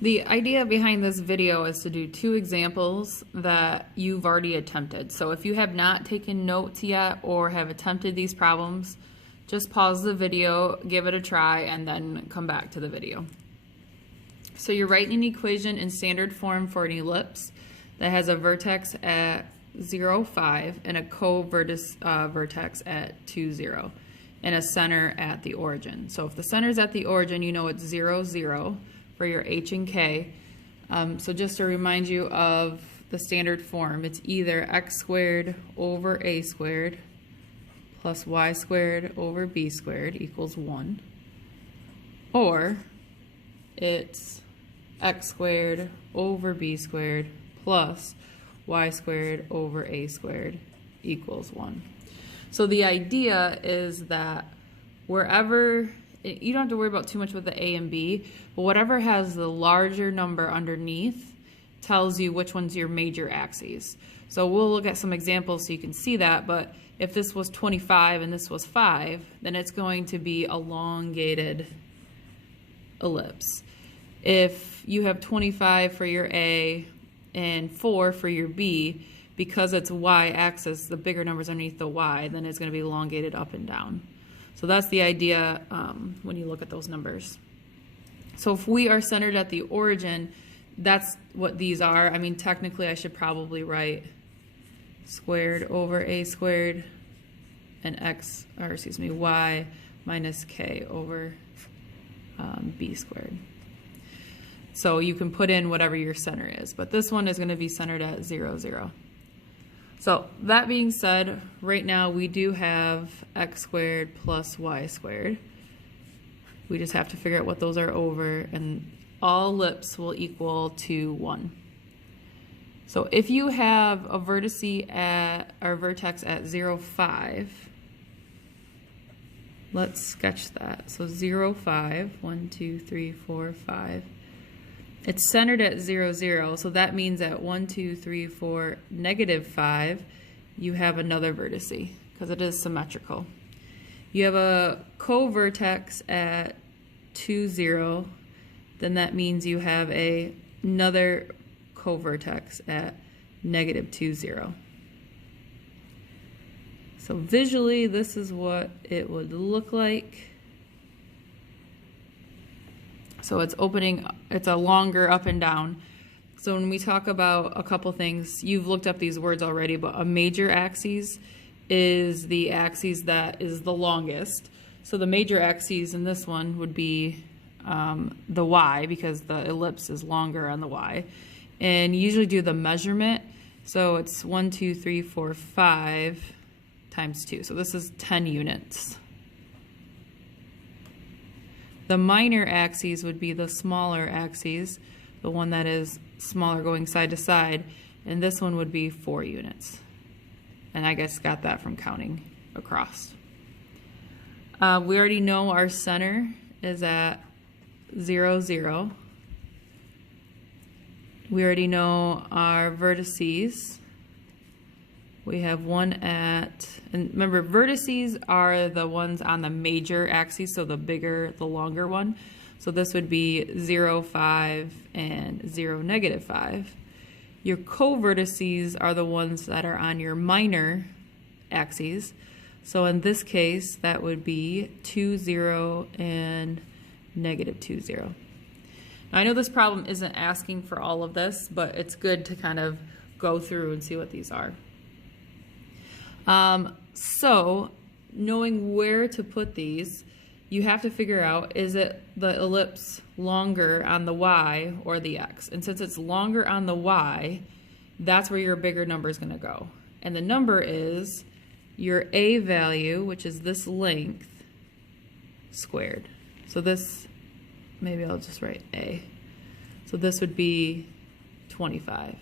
The idea behind this video is to do two examples that you've already attempted. So if you have not taken notes yet or have attempted these problems, just pause the video, give it a try, and then come back to the video. So you're writing an equation in standard form for an ellipse that has a vertex at 0, 5 and a co-vertex at 2, 0 and a center at the origin. So if the center is at the origin, you know it's 0, 0 for your h and k. So just to remind you of the standard form, it's either x squared over a squared plus y squared over b squared equals 1, or it's x squared over b squared plus y squared over a squared equals 1. So the idea is that wherever, you don't have to worry about too much with the a and b, but whatever has the larger number underneath tells you which one's your major axes. So we'll look at some examples so you can see that, but if this was 25 and this was 5, then it's going to be elongated ellipse. If you have 25 for your A and 4 for your B, because it's y-axis, the bigger numbers underneath the y, then it's going to be elongated up and down. So that's the idea when you look at those numbers. So if we are centered at the origin, that's what these are. I mean, technically I should probably write squared over a squared and y minus k over b squared. So you can put in whatever your center is, but this one is going to be centered at 0, 0. So that being said, right now we do have x squared plus y squared. We just have to figure out what those are over, and all ellipse will equal to 1. So if you have a vertex at 0, 5, let's sketch that. So 0, 5, 1, 2, 3, 4, 5. It's centered at 0, 0, so that means at 1, 2, 3, 4, negative 5, you have another vertex because it is symmetrical. You have a co-vertex at 2, 0, then that means you have another co-vertex at negative 2, 0. So visually, this is what it would look like. So it's opening, it's a longer up and down. So when we talk about a couple things, you've looked up these words already, but a major axis is the axis that is the longest. So the major axes in this one would be the y, because the ellipse is longer on the y. And you usually do the measurement. So it's 1, 2, 3, 4, 5 times 2. So this is 10 units. The minor axes would be the smaller axes, the one that is smaller going side to side, and this one would be 4 units. And I guess got that from counting across. We already know our center is at 0, 0. We already know our vertices. We have one at, and remember, vertices are the ones on the major axis, so the bigger, the longer one. So this would be 0, 5, and 0, negative 5. Your co-vertices are the ones that are on your minor axes. So in this case, that would be 2, 0, and negative 2, 0. Now, I know this problem isn't asking for all of this, but it's good to kind of go through and see what these are. So knowing where to put these, you have to figure out, is it the ellipse longer on the y or the x? And since it's longer on the y, that's where your bigger number is going to go. And the number is your a value, which is this length, squared. So this, maybe I'll just write a. So this would be 25.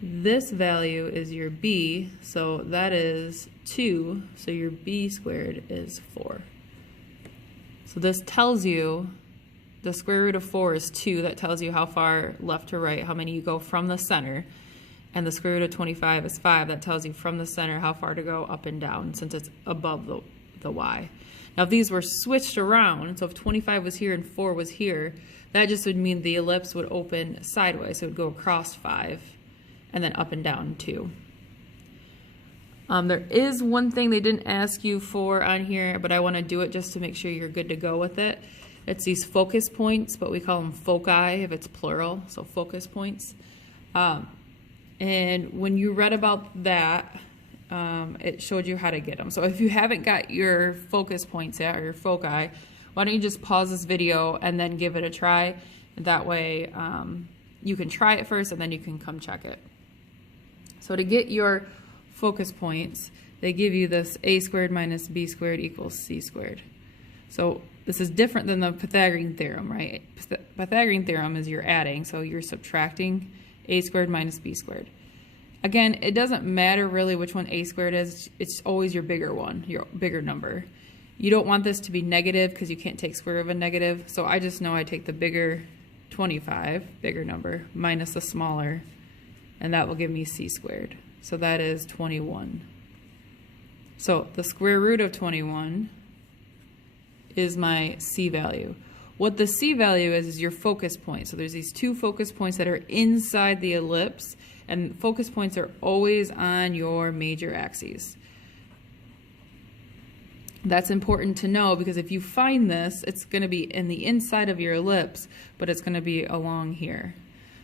This value is your b, so that is 2, so your b squared is 4. So this tells you the square root of 4 is 2. That tells you how far left to right, how many you go from the center. And the square root of 25 is 5. That tells you from the center how far to go up and down, since it's above the y. Now if these were switched around, so if 25 was here and 4 was here, that just would mean the ellipse would open sideways. So it would go across 5 and then up and down 2. There is one thing they didn't ask you for on here, but I want to do it just to make sure you're good to go with it. It's these focus points, but we call them foci if it's plural, so focus points. And when you read about that, it showed you how to get them. So if you haven't got your focus points yet, or your foci, why don't you just pause this video and then give it a try. That way you can try it first and then you can come check it. So to get your focus points, they give you this a squared minus b squared equals c squared. So this is different than the Pythagorean theorem, right? Pythagorean theorem is you're adding, so you're subtracting a squared minus b squared. Again, it doesn't matter really which one a squared is, it's always your bigger one, your bigger number. You don't want this to be negative because you can't take square root of a negative, so I just know I take the bigger 25, bigger number, minus the smaller, and that will give me c squared. So that is 21. So the square root of 21 is my c value. What the c value is your focus point. So there's these two focus points that are inside the ellipse, and focus points are always on your major axes. That's important to know because if you find this, it's going to be in the inside of your ellipse, but it's going to be along here.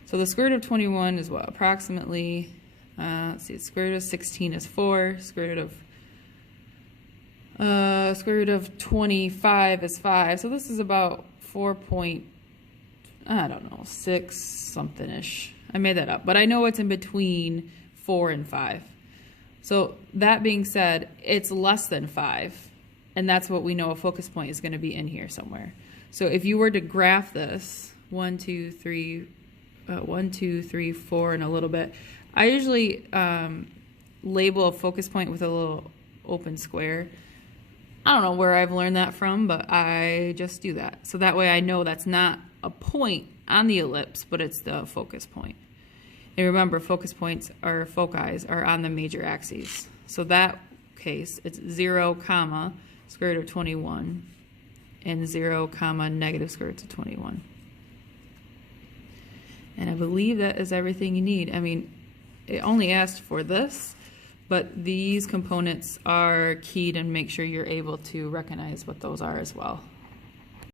So the square root of 21 is what? Approximately, let's see, square root of 16 is 4, square root of 25 is 5. So this is about 6 something-ish. I made that up, but I know it's in between 4 and 5. So that being said, it's less than 5, and that's what we know a focus point is going to be in here somewhere. So if you were to graph this, 1, 2, 3, 4, and a little bit, I usually label a focus point with a little open square. I don't know where I've learned that from, but I just do that. So that way I know that's not a point on the ellipse, but it's the focus point. And remember, focus points or foci are on the major axes. So that case, it's 0, comma, square root of 21, and 0, comma, negative square root of 21. And I believe that is everything you need. I mean, it only asked for this, but these components are keyed, and make sure you're able to recognize what those are as well.